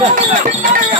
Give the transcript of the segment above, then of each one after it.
Thank you.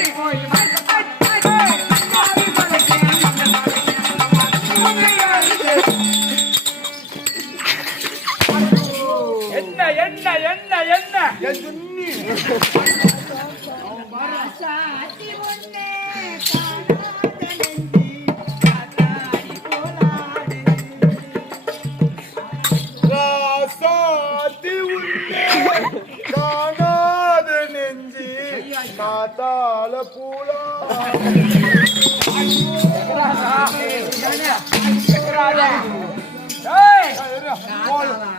என்ன என்ன? என்ன என் சுன்னி? சாத்தி ஒண்ணே காணாத நெஞ்சி காத்தாடி போலாடு ராசாத்தி உள்ளே காணாத நெஞ்சி காத்தால பூலா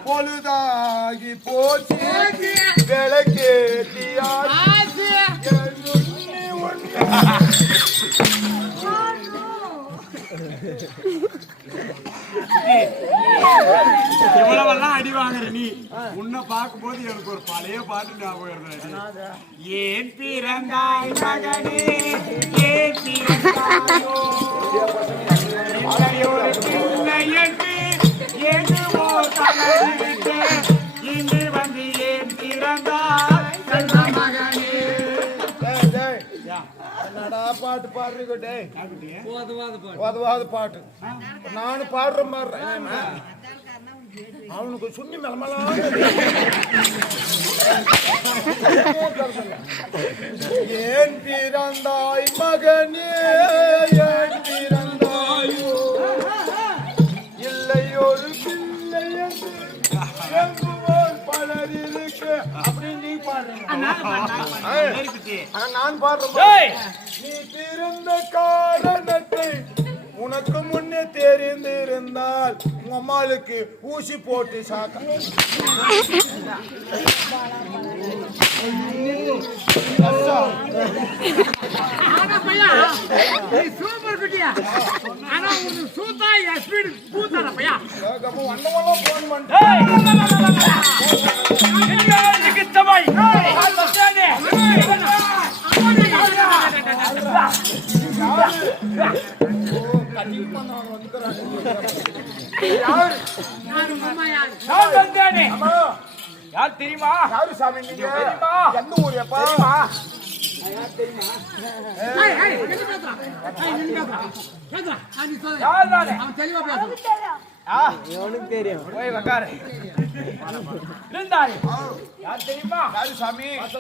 பொழுதாகி போச்சு. விளக்கேத்தியாச்சு இவ்வளவெல்லாம் அடி வாங்குற நீ? உன்னை பார்க்கும்போது எனக்கு ஒரு பழைய பாட்டு ஞாபகம் வருது. ஏன் பிறந்தாய் மகனே? ஏன் பிறந்தாயோ? பாட்டு பாடுறீங்க டேய் உதவாத பாட்டு நானும் பாடுற மாதிரி அவனுக்கு சுண்ணி மெலமெல்லாம் ஏன் பிறந்தாய் மகனே எங்குவோர் பலர் இருக்கு. அப்படின்னு நீ பாடுறீங்க ஆனா நான் பாடுறேன் நீ பிறந்த காரணத்தை உனக்கு முன்னே தெரிந்திருந்தால் உங்க அம்மாளுக்கு ஊசி போட்டு சாக்க. சூப்பர் குட்டியா சூத்தா எஸ்பீடு பூத்தான பையா வந்தவெல்லாம் போன் பண்ணிட்டு யார் தெரியுமா? யாரு சாமி தெரியுமா? எந்த ஊர் எப்பா? யார் தெரியும் போய் உக்காரு இருந்தாரு தெரியுமா? யாரு சாமி?